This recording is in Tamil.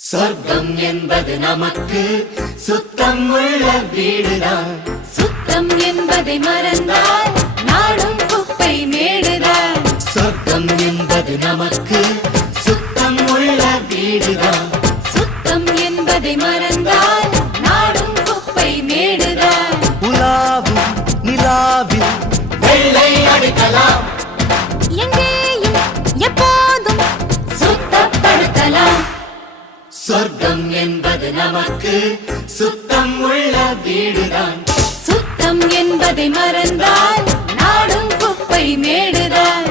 சொர்க்கம் என்பது நமக்கு சுத்தம் உள்ள வீடுதான். சுத்தம் என்பதை மறந்தால் நாடும் குப்பை மேடுதான். சொர்க்கம் என்பது நமக்கு சுத்தம் உள்ள வீடுதான். சுத்தம் என்பதை மறந்தால் நாடும் குப்பை மேடுதான். உலாவும் நிலாவில் வெள்ளை அடிக்கலாம், எங்கேயும் எப்போதும் சுத்தப்படுத்தலாம். சொர்க்கம் என்பது நமக்கு சுத்தம் உள்ள வீடுதான். சுத்தம் என்பதை மறந்தால் நாடும் குப்பை மேடுதான்.